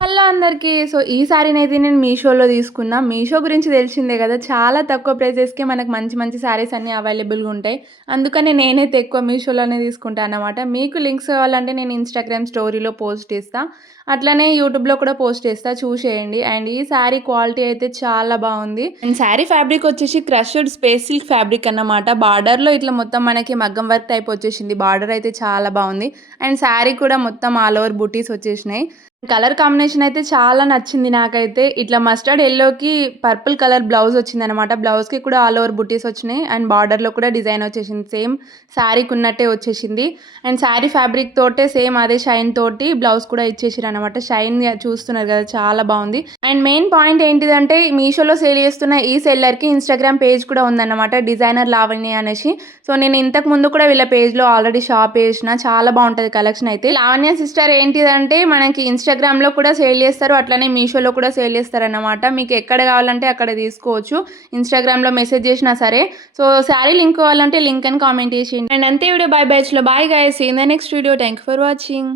Hello అందరికీ. So, ఈ శారీనైతే నేను మీషోలో తీసుకున్నా. మీషో గురించి తెలిసిందే గదా! చాలా తక్కువ ప్రైజెస్‌కే మనకు మంచి మంచి శారీస్ అన్నీ అవైలబుల్‌గా ఉంటాయి. అందుకని నేనైతే ఎక్కువ మీషోలోనే తీసుకుంటా అన్నమాట. మీకు లింక్స్ కావాలంటే నేను ఇన్‌స్టాగ్రామ్ స్టోరీలో పోస్ట్ చేస్తా. అట్లనే యూట్యూబ్‌లో కూడా పోస్ట్ చేస్తా చూసేయండి. అండ్ ఈ శారీ క్వాలిటీ అయితే చాలా బావుంది. అండ్ శారీ ఫ్యాబ్రిక్ వచ్చేసి క్రష్డ్ స్పేస్ సిల్క్ ఫ్యాబ్రిక్ అన్నమాట. బార్డర్‌లో ఇట్లా మొత్తం మనకి మగ్గం వర్క్ టైప్ వచ్చేసింది. బార్డర్ అయితే చాలా బావుంది. అండ్ శారీ కూడా మొత్తం ఆల్ ఓవర్ బూటీస్ వచ్చేసినాయి. కలర్ కాంబినేషన్ అయితే చాలా నచ్చింది నాకైతే. ఇట్లా మస్టర్డ్ యెల్లోకి పర్పుల్ కలర్ బ్లౌజ్ వచ్చిందనమాట. బ్లౌజ్‌కి కూడా ఆల్ ఓవర్ బుటీస్ వచ్చినాయి. అండ్ బార్డర్‌లో కూడా డిజైన్ వచ్చేసింది. సేమ్ శారీకి ఉన్నట్టే వచ్చేసింది. అండ్ శారీ ఫ్యాబ్రిక్ తోటే సేమ్ అదే షైన్ తోటి బ్లౌజ్ కూడా ఇచ్చేసిరనమాట. షైన్ చూస్తున్నారు కదా చాలా బావుంది. అండ్ మెయిన్ పాయింట్ ఏంటిదంటే మీషోలో సేల్ చేస్తున్న ఈ సెల్లర్‌కి ఇన్‌స్టాగ్రామ్ పేజ్ కూడా ఉందన్నమాట. డిజైనర్ లావణ్య అనేసి. సో, నేను ఇంతకు ముందు కూడా వీళ్ళ పేజ్‌లో ఆల్రెడీ షాప్ చేసిన. చాలా బావుంటది కలెక్షన్ అయితే. లావణ్య సిస్టర్ ఏంటిదంటే మనకి ఇన్‌స్టాగ్రామ్‌లో కూడా సేల్ చేస్తారు. అట్లనే మీషోలో కూడా సేల్ చేస్తారన్నమాట. మీకు ఎక్కడ కావాలంటే అక్కడ తీసుకోవచ్చు. ఇన్‌స్టాగ్రామ్‌లో మెసేజ్ చేసినా సరే. సో, శారీ లింక్ కావాలంటే లింక్ అని కామెంట్ చేసేయండి. అండ్ అంతే వీడియో. Bye bye. Bye guys. See in the next video. Thank you for watching.